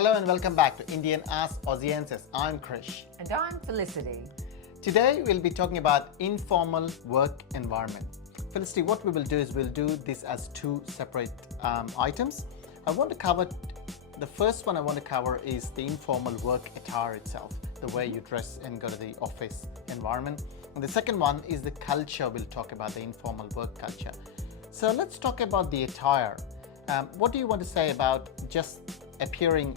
Hello and welcome back to Indian Asks Aussie Answers. I'm Krish. And I'm Felicity. Today we'll be talking about informal work environment. Felicity, what we will do is we'll do this as two separate items. The first one I want to cover is the informal work attire itself, the way you dress and go to the office environment. And the second one is the culture. We'll talk about the informal work culture. So let's talk about the attire. What do you want to say about just appearing,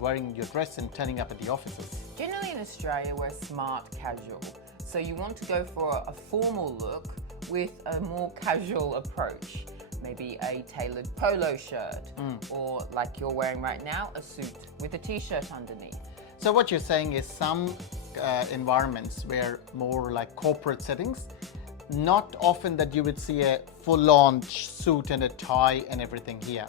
wearing your dress and turning up at the offices? Generally in Australia, we're smart casual. So you want to go for a formal look with a more casual approach. Maybe a tailored polo shirt or like you're wearing right now, a suit with a t-shirt underneath. So what you're saying is some environments where more like corporate settings, not often that you would see a full-on suit and a tie and everything here.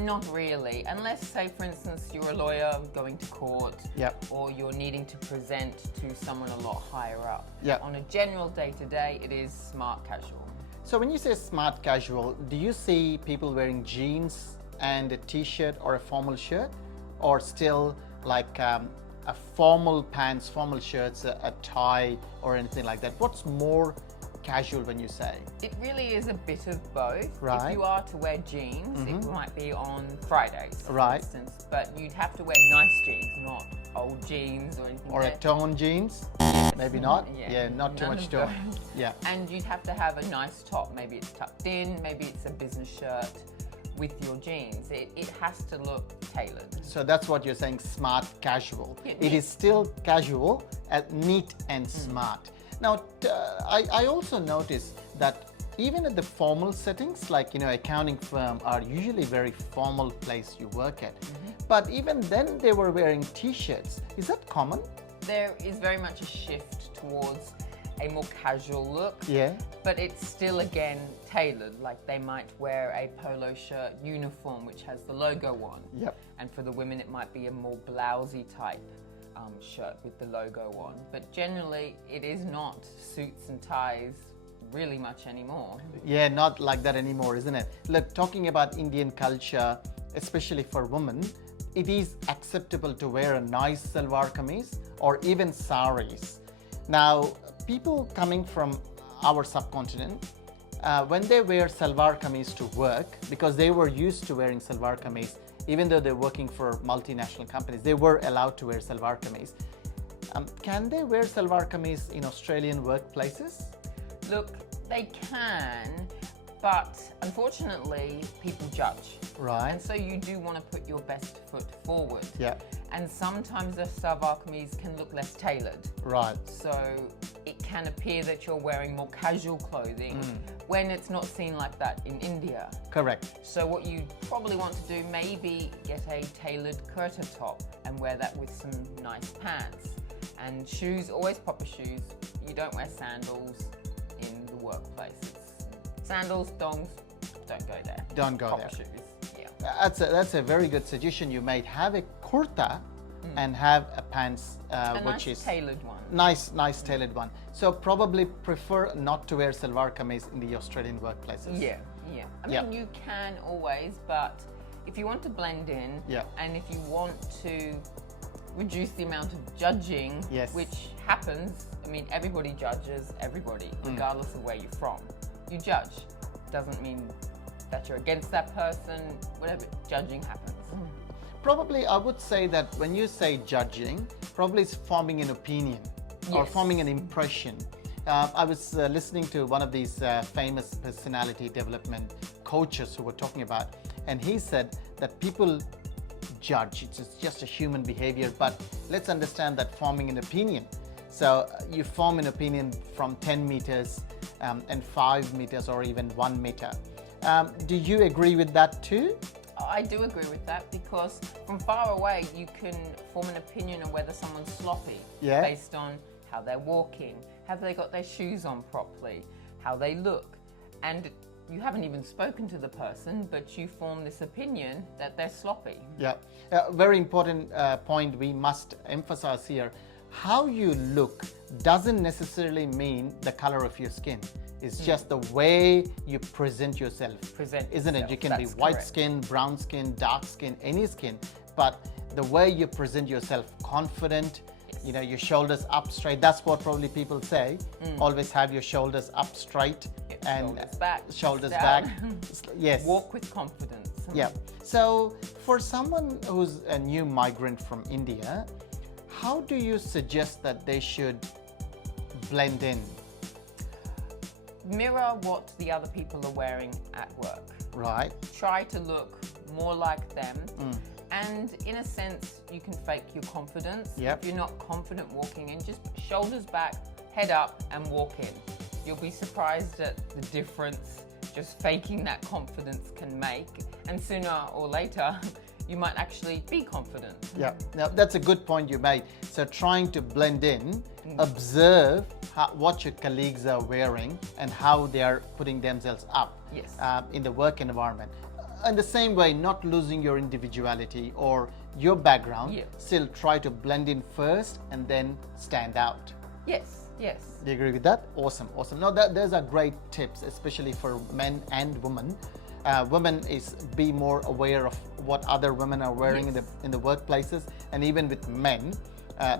Not really, unless say for instance you're a lawyer going to court, Yep. or you're needing to present to someone a lot higher up. Yep. On a general day-to-day, it is smart casual. So when you say smart casual, do you see people wearing jeans and a t-shirt or a formal shirt, or still like a formal pants, formal shirts, a tie or anything like that? What's more casual when you say? It really is a bit of both. Right. If you are to wear jeans, it might be on Fridays, for Right. instance, but you'd have to wear nice jeans, not old jeans or anything. Or a that- toned jeans? Maybe not? Yeah, not too none much of tone. those. Yeah. And you'd have to have a nice top. Maybe it's tucked in, maybe it's a business shirt with your jeans. It has to look tailored. So that's what you're saying, smart casual. Yeah, It neat. is still casual, neat and smart. Now, I also noticed that even at the formal settings, like, accounting firm are usually very formal place you work at. But even then they were wearing t-shirts. Is that common? There is very much a shift towards a more casual look. Yeah. But it's still, again, tailored. Like they might wear a polo shirt uniform which has the logo on. Yep. And for the women, it might be a more blousy type shirt with the logo on. But generally, it is not suits and ties really much anymore. Yeah, not like that anymore, isn't it? Look, talking about Indian culture, especially for women, it is acceptable to wear a nice salwar kameez or even saris. Now, people coming from our subcontinent, when they wear salwar kameez to work, because they were used to wearing salwar kameez, even though they're working for multinational companies, they were allowed to wear salwar kameez. Can they wear salwar kameez in Australian workplaces? Look, they can, but unfortunately, people judge. Right. And so you do want to put your best foot forward. Yeah. And sometimes the salwar kameez can look less tailored. Right. So it can appear that you're wearing more casual clothing when it's not seen like that in India. Correct. So what you probably want to do, maybe get a tailored kurta top and wear that with some nice pants. And shoes, always proper shoes. You don't wear sandals in the workplaces. Sandals, dongs, don't go there. Don't go proper there. shoes, yeah. That's a very good suggestion you made. Have a kurta and have a pants A which nice is tailored one. nice tailored one. So probably prefer not to wear salwar kameez in the Australian workplaces. Yeah. I mean, you can always, but if you want to blend in, and if you want to reduce the amount of judging, which happens, I mean, everybody judges everybody, regardless of where you're from. You judge. Doesn't mean that you're against that person, whatever, judging happens. Probably I would say that when you say judging, probably it's forming an opinion or forming an impression. I was listening to one of these famous personality development coaches who were talking about, and he said that people judge. It's just a human behavior, but let's understand that forming an opinion. So you form an opinion from 10 meters and 5 meters or even 1 meter. Do you agree with that too? I do agree with that, because from far away you can form an opinion on whether someone's sloppy based on how they're walking, have they got their shoes on properly, how they look, and you haven't even spoken to the person, but you form this opinion that they're sloppy. Yeah, very important point we must emphasize here. How you look doesn't necessarily mean the color of your skin. It's just the way you present yourself. Isn't it? You can be white skin, brown skin, dark skin, any skin. but the way you present yourself, confident, you know, your shoulders up straight. That's what probably people say. Always have your shoulders up straight and shoulders back. Yes. Walk with confidence. Yeah. So for someone who's a new migrant from India, how do you suggest that they should blend in? Mirror what the other people are wearing at work. Right. Try to look more like them. And in a sense, you can fake your confidence. Yep. If you're not confident walking in, just shoulders back, head up and walk in. You'll be surprised at the difference just faking that confidence can make. And sooner or later, you might actually be confident. Yeah, now that's a good point you made. So trying to blend in, observe what your colleagues are wearing and how they are putting themselves up in the work environment. In the same way, not losing your individuality or your background, still try to blend in first and then stand out. Yes, yes. Do you agree with that? Awesome, awesome. No, those are great tips, especially for men and women. Women is be more aware of what other women are wearing in the workplaces, and even with men,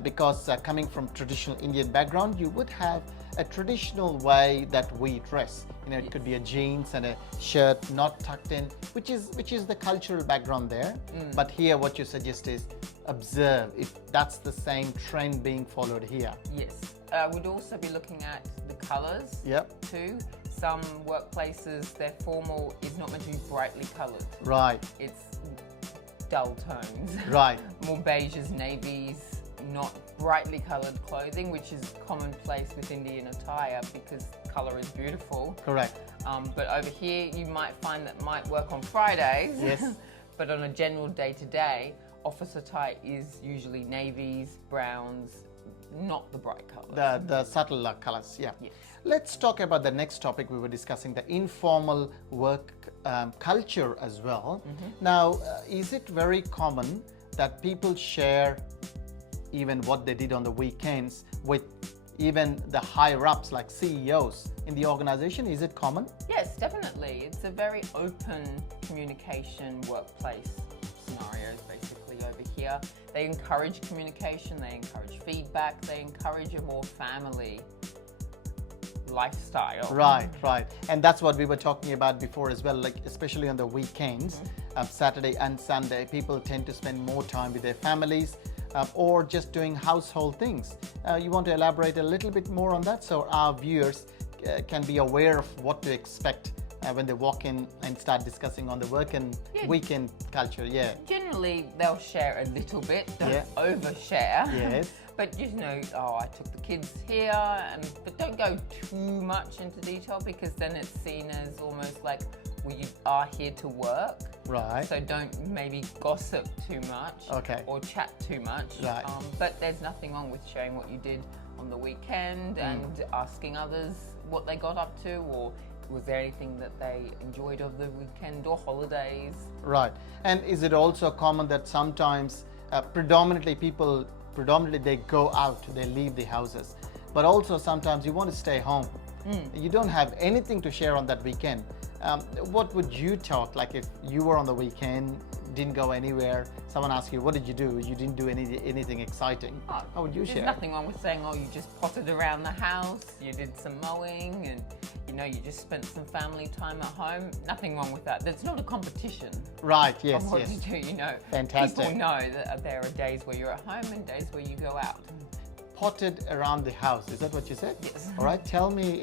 because coming from traditional Indian background, you would have a traditional way that we dress. You know, it could be a jeans and a shirt not tucked in, which is the cultural background there. But here, what you suggest is observe if that's the same trend being followed here. Yes. We'd also be looking at the colors too. Some workplaces, their formal is not meant to be brightly coloured. Right. It's dull tones. Right. More beiges, navies, not brightly coloured clothing, which is commonplace with Indian attire because colour is beautiful. Correct. But over here, you might find that might work on Fridays. Yes. But on a general day-to-day, office attire is usually navies, browns, not the bright colours. The subtle colours, yeah. Yes. Let's talk about the next topic we were discussing, the informal work culture as well. Now, is it very common that people share even what they did on the weekends with even the higher ups like CEOs in the organization? Is it common? Yes, definitely. It's a very open communication workplace scenarios basically over here. They encourage communication, they encourage feedback, they encourage a more family lifestyle. Right, right. And that's what we were talking about before as well, like especially on the weekends, Saturday and Sunday, people tend to spend more time with their families or just doing household things. You want to elaborate a little bit more on that so our viewers can be aware of what to expect when they walk in and start discussing on the work and weekend culture? Generally, they'll share a little bit, don't overshare. Yes. But you know, I took the kids here, but don't go too much into detail because then it's seen as almost like we are here to work. Right. So don't maybe gossip too much or chat too much. Right. But there's nothing wrong with sharing what you did on the weekend and asking others what they got up to, or was there anything that they enjoyed of the weekend or holidays. Right. And is it also common that sometimes predominantly they go out, they leave the houses, but also sometimes you want to stay home. You don't have anything to share on that weekend. What would you talk, like if you were on the weekend, didn't go anywhere, someone asked you, what did you do? You didn't do anything exciting. How would you share? There's nothing wrong with saying, you just potted around the house, you did some mowing, and you just spent some family time at home. Nothing wrong with that. There's not a competition. Right, yes, on what you do, Fantastic. People know that there are days where you're at home and days where you go out. Potted around the house, is that what you said? Yes. All right,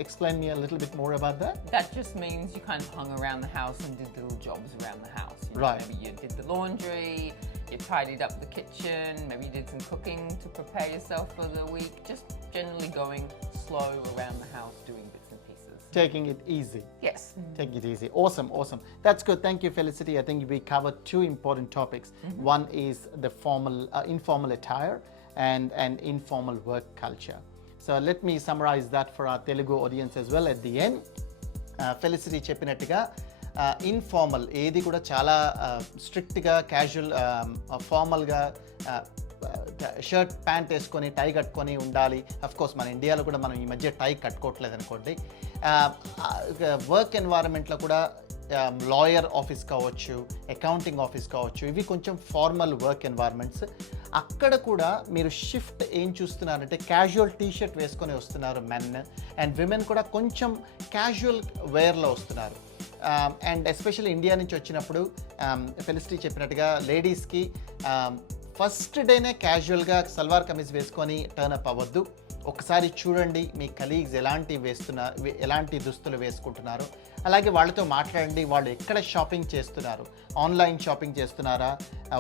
explain me a little bit more about that. That just means you kind of hung around the house and did little jobs around the house. Right. Maybe you did the laundry, you tidied up the kitchen, maybe you did some cooking to prepare yourself for the week. Just generally going slow around the house, doing bits and pieces. Taking it easy. Yes. Taking it easy. Awesome, awesome. That's good. Thank you, Felicity. I think we covered two important topics. One is the informal attire and informal work culture. So let me summarize that for our Telugu audience as well at the end. Felicity చెప్పినట్టుగా informal ఏది కూడా చాలా స్ట్రిక్ట్గా casual ఫార్మల్గా shirt pant వేసుకొని టై కట్టుకొని ఉండాలి. Of course మన ఇండియాలో కూడా మనం ఈ మధ్య టై కట్టుకోవట్లేదు అనుకోండి. వర్క్ ఎన్వైరన్మెంట్లో కూడా లాయర్ ఆఫీస్ కావచ్చు, అకౌంటింగ్ ఆఫీస్ కావచ్చు, ఇవి కొంచెం ఫార్మల్ వర్క్ ఎన్వైర్న్మెంట్స్. అక్కడ కూడా మీరు షిఫ్ట్ ఏం చూస్తున్నారంటే క్యాజువల్ టీషర్ట్ వేసుకొని వస్తున్నారు మెన్, అండ్ విమెన్ కూడా కొంచెం క్యాజువల్ వేర్లో వస్తున్నారు. అండ్ ఎస్పెషల్లీ ఇండియా నుంచి వచ్చినప్పుడు ఫెలిసిటీ చెప్పినట్టుగా లేడీస్కి ఫస్ట్ డేనే క్యాజువల్గా సల్వార్ కమీజ్ వేసుకొని టర్న్ అప్ అవ్వద్దు. ఒకసారి చూడండి మీ కలీగ్స్ ఎలాంటి దుస్తులు వేసుకుంటున్నారు, అలాగే వాళ్ళతో మాట్లాడండి. వాళ్ళు ఎక్కడ షాపింగ్ చేస్తున్నారు, ఆన్లైన్ షాపింగ్ చేస్తున్నారా,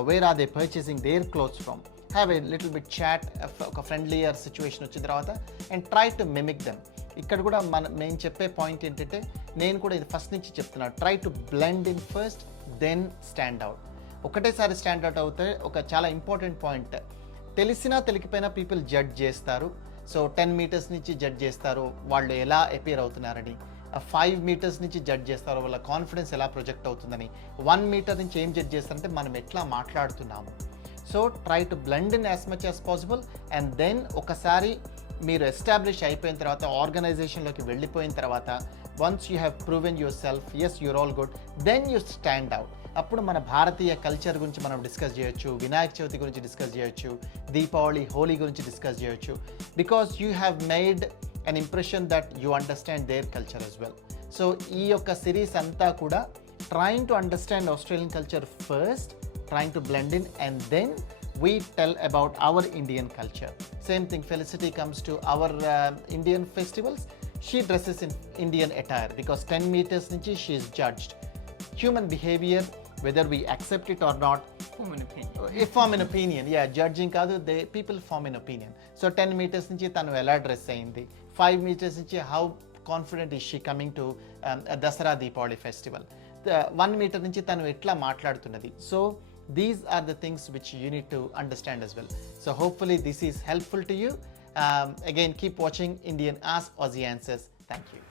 where are they purchasing their clothes from, have a little bit chat, ఒక ఫ్రెండ్లీయర్ సిచ్యువేషన్ వచ్చిన తర్వాత and try to mimic them. ఇక్కడ కూడా నేను చెప్పే పాయింట్ ఏంటంటే, నేను కూడా ఇది ఫస్ట్ నుంచి చెప్తున్నాను, try to blend in first then stand out. ఒకటేసారి స్టాండ్ అవుట్ అవుతే ఒక చాలా ఇంపార్టెంట్ పాయింట్, తెలిసినా తెలియకపోయినా పీపుల్ జడ్జ్ చేస్తారు. సో 10 మీటర్స్ నుంచి జడ్జ్ చేస్తారు వాళ్ళు ఎలా అపియర్ అవుతున్నారని, 5 మీటర్స్ నుంచి జడ్జ్ చేస్తారు వాళ్ళ కాన్ఫిడెన్స్ ఎలా ప్రొజెక్ట్ అవుతుందని, 1 మీటర్ నుంచి ఏం జడ్జ్ చేస్తారంటే మనం ఎట్లా మాట్లాడుతున్నాము. So try to blend in as much as possible and then ఒకసారి మీరు ఎస్టాబ్లిష్ అయిపోయిన తర్వాత, ఆర్గనైజేషన్లోకి వెళ్ళిపోయిన తర్వాత, once you have proven yourself, yes you're all good, then you stand out. అప్పుడు మన భారతీయ కల్చర్ గురించి మనం డిస్కస్ చేయొచ్చు, వినాయక చవితి గురించి డిస్కస్ చేయొచ్చు, దీపావళి, హోలీ గురించి డిస్కస్ చేయొచ్చు, because you have made an impression that you understand their culture as well. So ఈ యొక్క సిరీస్ అంతా కూడా trying to understand Australian culture first, trying to blend in and then we tell about our Indian culture. Same thing, Felicity comes to our Indian festivals. She dresses in Indian attire because 10 meters nunchi she is judged. Human behavior, whether we accept it or not, form an opinion. Form an opinion, yeah, judging kaadu, people form an opinion. So 10 meters nunchi tanu ela dress ayindi, 5 meters nunchi how confident is she coming to Dasara Deepavali festival, 1 meter nunchi tanu etla maatladutunnadi. So these are the things which you need to understand as well. So hopefully this is helpful to you. Again, keep watching Indian Asks Aussie Answers. Thank you.